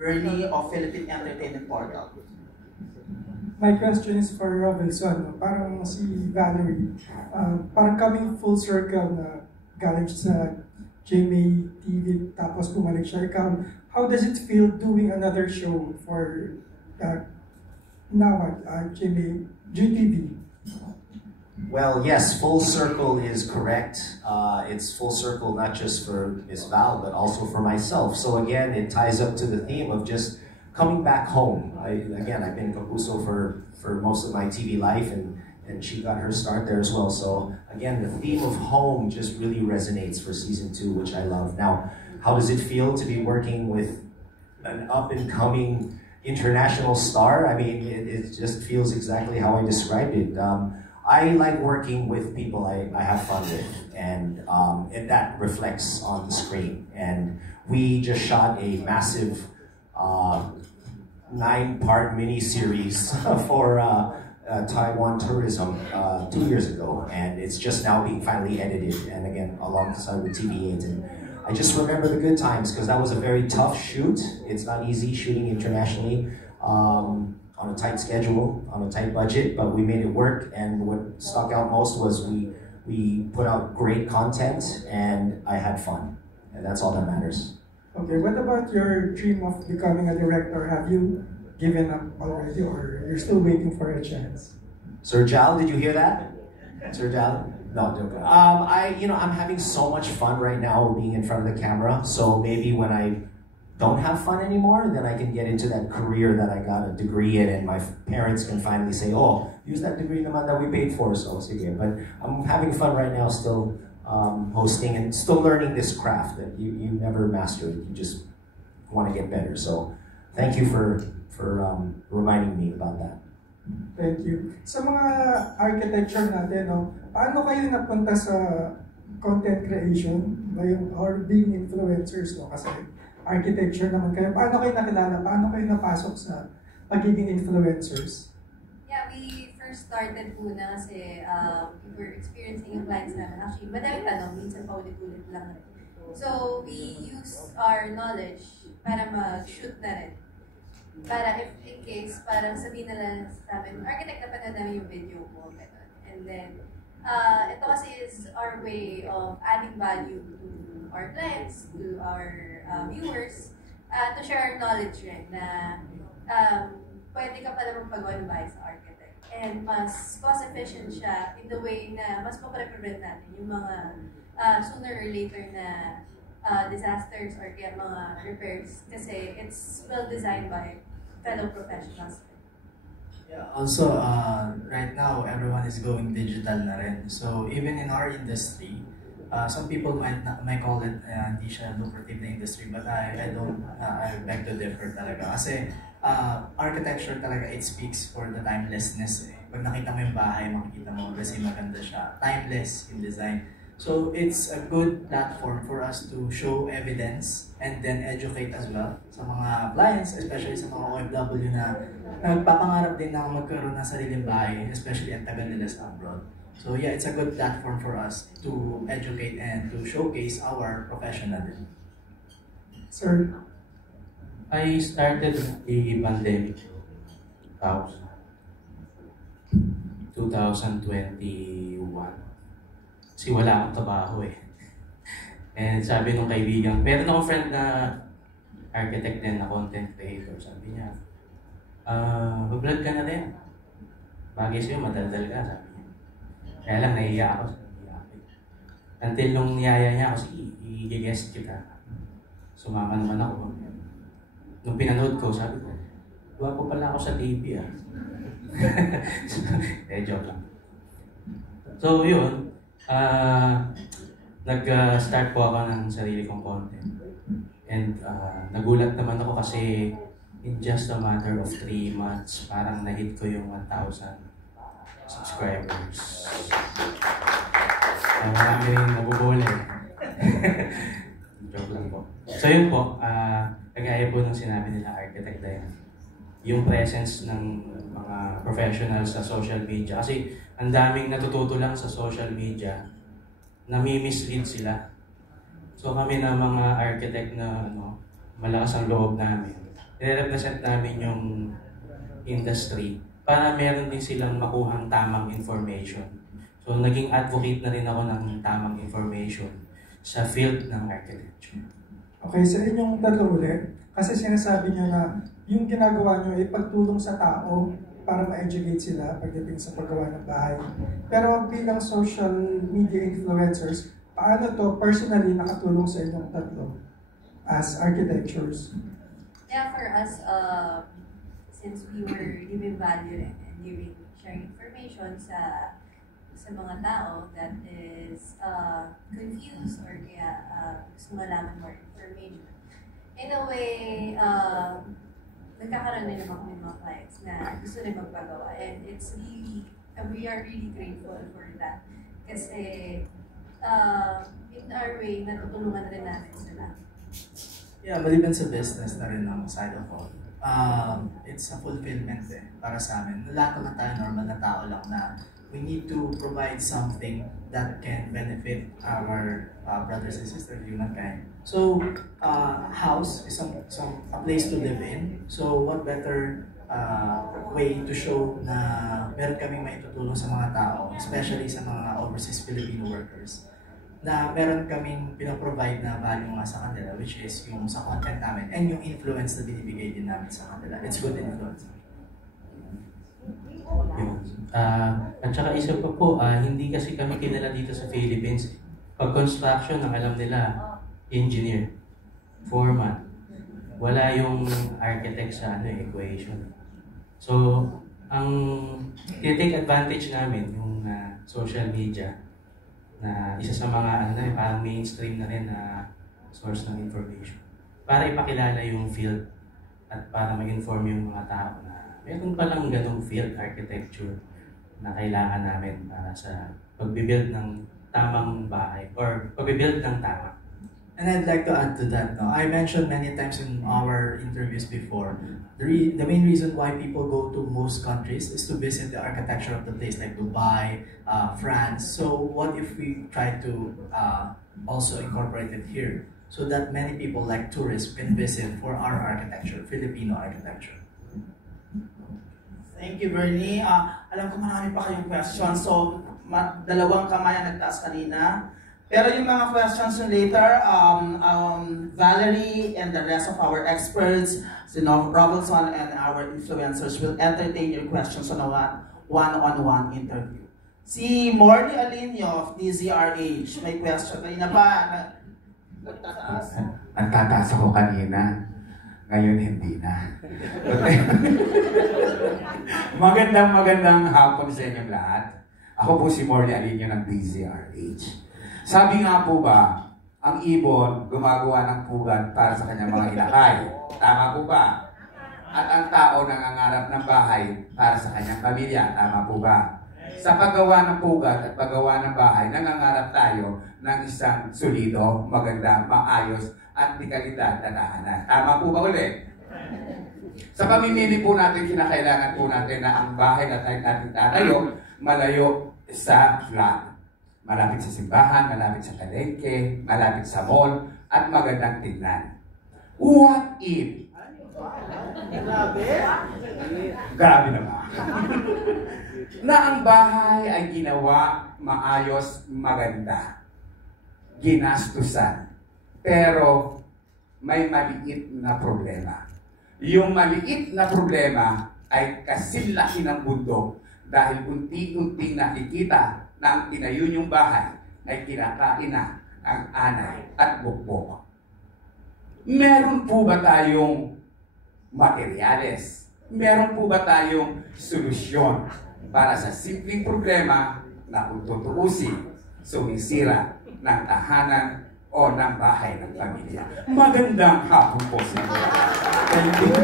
Bernie of Philippine Entertainment Portal. My question is for Robinson. No? Parang si Valerie, parang coming full circle na galing sa GMA TV tapos bumalik siya. Ikaw, how does it feel doing another show for now at GMA, GTV? Well, yes, full circle is correct. It's full circle not just for Miss Val, but also for myself. So again, it ties up to the theme of just coming back home. I've been Kapuso for most of my TV life, and she got her start there as well. So again, the theme of home just really resonates for season 2, which I love. Now, how does it feel to be working with an up-and-coming international star? I mean, it just feels exactly how I described it. I like working with people I have fun with, and that reflects on the screen. And we just shot a massive 9-part mini-series for Taiwan Tourism 2 years ago, and it's just now being finally edited, and again, alongside with TV8. And I just remember the good times, because that was a very tough shoot. It's not easy shooting internationally. On a tight schedule, on a tight budget, but we made it work, and what stuck out most was we put out great content, and I had fun, and that's all that matters. Okay, what about your dream of becoming a director? Have you given up already, or you're still waiting for a chance? Sir Jal, did you hear that? Sir Jal? No, I'm having so much fun right now being in front of the camera, so maybe when I don't have fun anymore, then I can get into that career that I got a degree in, and my parents can finally say, oh, use that degree naman that we paid for, so sige. But I'm having fun right now, still hosting and still learning this craft that you never master it, you just want to get better. So thank you for reminding me about that. Thank you. Sa mga architecture natin, no, paano kayo napunta sa content creation or being influencers, no? Kasi architecture naman kayo. Paano kayo nakilala? Paano kayo napasok sa pagiging influencers? Yeah, we first started muna kasi we were experiencing yung clients namin. Actually, madami tanong, minsan paulit-ulit lang rin. So, we use our knowledge para mag-shoot na rin. Para if in case, parang sabihin na lang sa amin, architect na panood namin yung video mo. And then, ito kasi is our way of adding value to our clients, to our viewers, to share our knowledge rin na pwede ka pala magpagawa ng bahay sa architect. And mas cost-efficient siya in the way na mas mapreprevent natin yung mga sooner or later na disasters or kaya mga repairs kasi it's well designed by fellow professionals. Yeah, also, right now, everyone is going digital na rin. So, even in our industry, some people might call it hindi siya lucrative na industry, but I don't, I beg to differ talaga. Kasi architecture talaga, it speaks for the timelessness. Pag nakita mo yung bahay, makikita mo kasi maganda siya. Timeless in design. So it's a good platform for us to show evidence and then educate as well sa mga clients, especially sa mga OFW na nagpapangarap din na magkaroon ng sariling bahay, especially ang tagal nila sa abroad. So yeah, it's a good platform for us to educate and to showcase our professionalism. Sir? I started the pandemic 2021. Kasi wala akong trabaho eh. And sabi nung kaibigan, meron akong friend na architect din na content creator. Sabi niya, mag-vlog ka na rin. Bagay sa'yo, madaldal ka, sabi niya. Kaya lang, nahiya ako. Until nung niyaya niya ako, i-guest kita. Sumama naman ako. Nung pinanood ko, sabi ko, gwapo pala ako sa TV ah. Joke lang. So yun, nag-start po ako ng sarili kong content. And nagulat naman ako kasi in just a matter of 3 months, parang na-hit ko yung 1,000 subscribers. Marami rin nabubuli. Joke lang po. So yun po, kagaya po nung sinabi nila Architect Diane, yung presence ng mga professionals sa social media. Kasi ang daming natututo lang sa social media, nami-mislead sila. So kami na mga architect na malakas ang loob namin, nire-represent namin yung industry para meron din silang makuhang tamang information. So, naging advocate na rin ako ng tamang information sa field ng architecture. Okay, sa inyong tatlo ulit, kasi sinasabi niyo na yung ginagawa niyo ay pagtulong sa tao para ma-educate sila pagdating sa paggawa ng bahay. Pero bilang social media influencers, paano to personally nakatulong sa inyong tatlo as architectures? Yeah, for us, since we were giving value and giving sharing information sa mga tao that is confused or kaya gusto malaman more information. In a way, nagkakaroon din naman kami mga clients na gusto rin magpagawa, and it's really, we are really grateful for that. Kasi in our way, natutulungan rin namin sila. Yeah, maliban sa business na rin ang side of all. It's a fulfillment para sa amin. Lahat naman tayo, normal na tao lang na we need to provide something that can benefit our brothers and sisters, humankind. So, house is a place to live in. So, what better way to show na meron kaming maitutulong sa mga tao, especially sa mga overseas Filipino workers, na meron kaming pinoprovide na value nga sa kanila, which is yung sa content namin and yung influence na binibigay din namin sa kanila. It's good influence. Yun. At saka isa pa po, hindi kasi kami kilala dito sa Philippines. Pag construction, ang alam nila, engineer, foreman. Wala yung architect sa equation. So, ang take advantage namin yung social media na isa sa mga parang mainstream na rin na source ng information. Para ipakilala yung field at para ma-inform yung mga tao na meron palang ganong field architecture na kailangan namin para sa pagbibuild ng tamang bahay or pagbibuild ng tama. And I'd like to add to that. No? I mentioned many times in our interviews before, the main reason why people go to most countries is to visit the architecture of the place, like Dubai, France. So what if we try to also incorporate it here so that many people like tourists can visit for our architecture, Filipino architecture. Thank you, Bernie. Alam ko marami pa kayong questions. So, dalawang kamay ang nagtaas kanina. Pero yung mga questions later, Valerie and the rest of our experts, si Robinson and our influencers will entertain your questions on a one-on-one interview. Si Morley Alinio of DZRH, may question. Kanina pa, nagtataas. Nagtataas ako kanina. Ngayon hindi na. Magandang hapon sa inyong lahat. Ako po si Morley Alinio ng DZRH. Sabi nga po ba, ang ibon gumagawa ng pugat para sa kanyang mga ilakay. Tama po ba? At ang tao nangangarap ng bahay para sa kanyang pamilya. Tama po ba? Sa paggawa ng pugat at paggawa ng bahay, nangangarap tayo ng isang solido, maganda, maayos, at di kalidad na tahanan. Tama po ba ulit? Sa pamimili po natin, kinakailangan po natin na ang bahay na natin tatayo, malayo sa flat. Malapit sa simbahan, malapit sa palengke, malapit sa mall, at magandang tingnan. What if? Grabe naman. Na ang bahay ay ginawa maayos, maganda. Ginastusan. Pero may maliit na problema. Yung maliit na problema ay kasilaki ng bundok dahil unti-unting nakikita na ang tinayo yung bahay ay kinakain na ang anay at bukbok. Meron po ba tayong materyales? Meron po ba tayong solusyon para sa simpleng problema na kung tutuusin, sumisira ng tahanan o ng bahay ng pamilya? Magandang hapon po sa inyo. Thank you.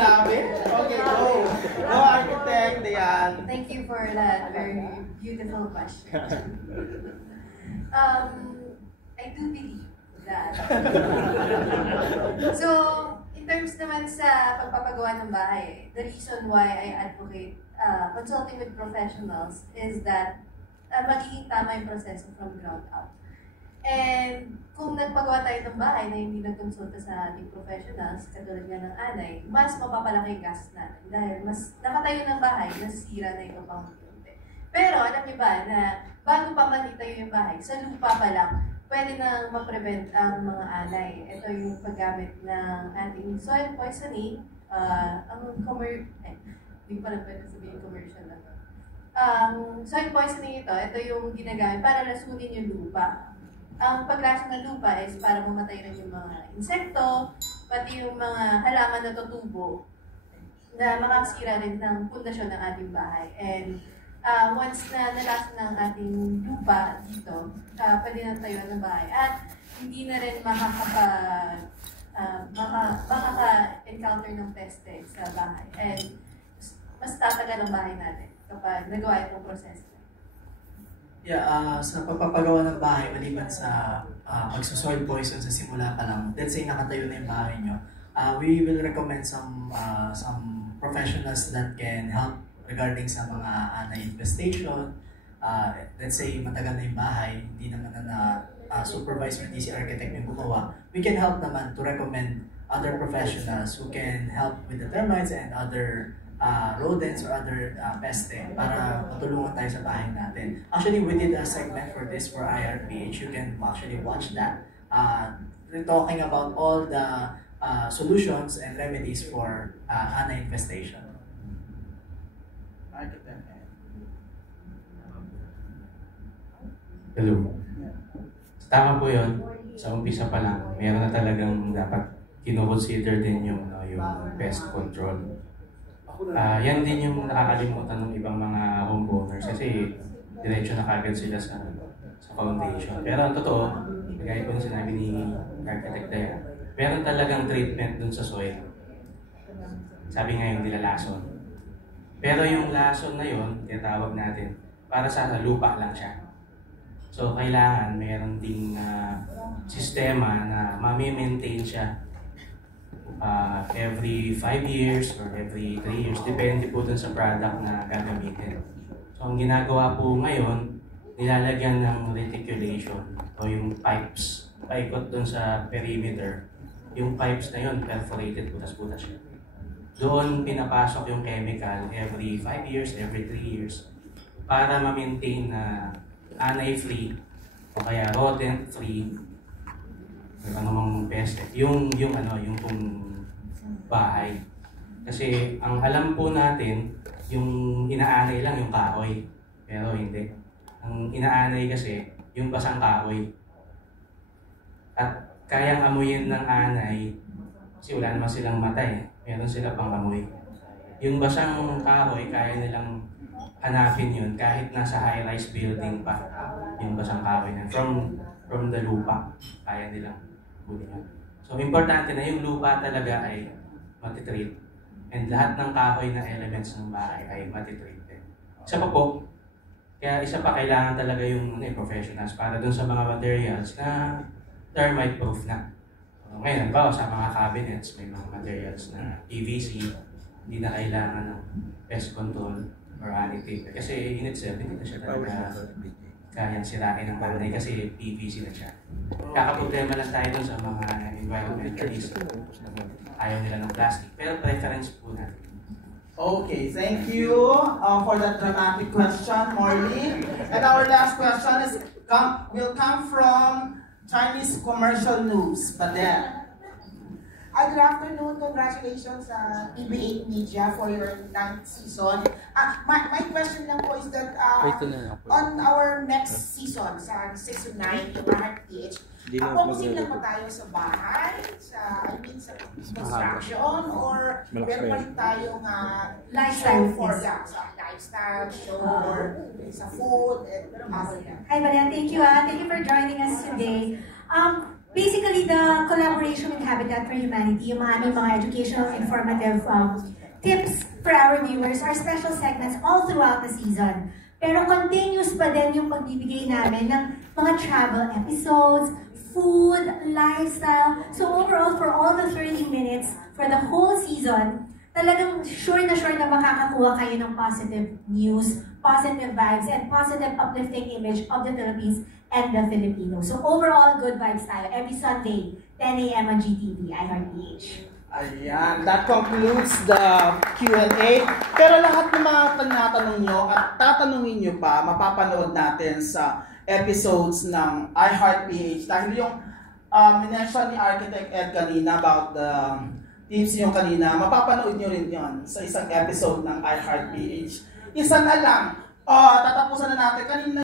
Okay, go. Go, architect, Dayan. Thank you for that very beautiful question. I do believe that. So, in terms naman sa pagpapagawa ng bahay, the reason why I advocate consulting with professionals is that magiging tama yung proseso from ground up. And kung nagpagawa tayo ng bahay na hindi nagkonsulta sa ating professionals, katulad nga ng anay, mas mapapalaki yung gastos natin. Dahil mas nakatayo ng bahay, nasira na ito pang unti. Pero alam niyo ba na bago pa man itayo yung bahay, sa lupa pa lang, pwede na ma-prevent ang mga anay. Ito yung paggamit ng ating soil poisoning, hindi pa na pwede sabihin commercial na to. Soil poisoning ito yung ginagamit para lasunin yung lupa. Ang paglason ng lupa is para mamatay rin yung mga insekto, pati yung mga halaman na tutubo na makakasira rin ng pundasyon ng ating bahay. And once na nalason ng ating lupa dito, pwede na tayo ng bahay. At hindi na rin makaka-encounter ng peste sa bahay. And mas tatagal ang bahay natin kapag nagawa itong proseso. Yeah, sa pagpapagawa ng bahay, maliban sa magsusoil poison sa simula pa lang, let's say nakatayo na yung bahay nyo, we will recommend some professionals that can help regarding sa mga anay infestation. Let's say matagal na yung bahay, hindi naman na supervised with DC architect yung gumawa. We can help naman to recommend other professionals who can help with the termites and other rodents or other peste para matulungan tayo sa bahay natin. Actually, we did a segment for this for IRPH. You can actually watch that. We're talking about all the solutions and remedies for anay infestation. Hello. Tama po yun. Sa umpisa pa lang, meron na talagang dapat kino-consider din yung pest control. Yan din yung nakakalimutan ng ibang mga homeowners kasi diretso na kagad sila sa foundation. Pero ang totoo, gaya po yung sinabi ni Architect Daya, meron talagang treatment dun sa soil. Sabi nga yung nilalason. Pero yung lason na yun, tinatawag natin, para sa lupa lang siya. So kailangan meron ding sistema na ma-maintain siya every 5 years or every 3 years, depende po dun sa product na gagamitin. So ang ginagawa po ngayon, nilalagyan ng reticulation o yung pipes, paikot dun sa perimeter. Yung pipes na yun, perforated, butas-butas siya. Doon pinapasok yung chemical every 5 years, every 3 years para ma-maintain na anay-free o kaya rodent-free o anumang peste. Yung pong bahay. Kasi ang alam po natin, yung inaanay lang yung kahoy. Pero hindi. Ang inaanay kasi, yung basang kahoy. At kayang amuyin ng anay, kasi wala naman silang mata eh. Meron sila pang amoy. Yung basang kahoy, kaya nilang hanapin yun kahit nasa high-rise building pa. Yung basang kahoy na. From the lupa, kaya nilang kunin yun. So, importante na yung lupa talaga ay matitreat. And lahat ng kahoy na elements ng bahay ay matitreat din. Isa pa po, kaya isa pa kailangan talaga yung professionals para dun sa mga materials na termite proof na. Ngayon, bawa sa mga cabinets, may mga materials na PVC, hindi na kailangan ng pest control or anything. Kasi in itself, hindi na siya talaga kayang sirain ng bahay kasi PVC na siya. Kakaproblema lang tayo dun sa mga environmentalists. Ayaw nila ng plastic. Pero preference po natin. Okay, thank you for that dramatic question, Morley. And our last question will come from Chinese Commercial News. Badel. Good afternoon. Congratulations sa PB8 Media for your 9th season. My question lang po is that on our next season, sa season 9, yung RTH, focusing lang ba tayo sa bahay, sa construction, or meron pa rin tayong lifestyle for sa lifestyle show or sa food and other than. Hi, Marian. Thank you. Thank you for joining us today. Basically, the collaboration with Habitat for Humanity, yung mga educational, informative tips for our viewers are special segments all throughout the season. Pero continuous pa din yung pagbibigay namin ng mga travel episodes, food, lifestyle. So overall, for all the 30 minutes, for the whole season, talagang sure na makakakuha kayo ng positive news, positive vibes, and positive uplifting image of the Philippines and the Filipino. So overall, good vibes tayo. Every Sunday, 10 a.m. on GTV, iHeartPH. Ayan, that concludes the Q&A. Pero lahat ng mga tinatanong nyo at tatanungin nyo pa, mapapanood natin sa episodes ng iHeartPH. Dahil yung minention ni Architect Ed kanina about the tips yung kanina, mapapanood nyo rin yon sa isang episode ng iHeartPH. Isa na lang, tatapusan na natin kanina.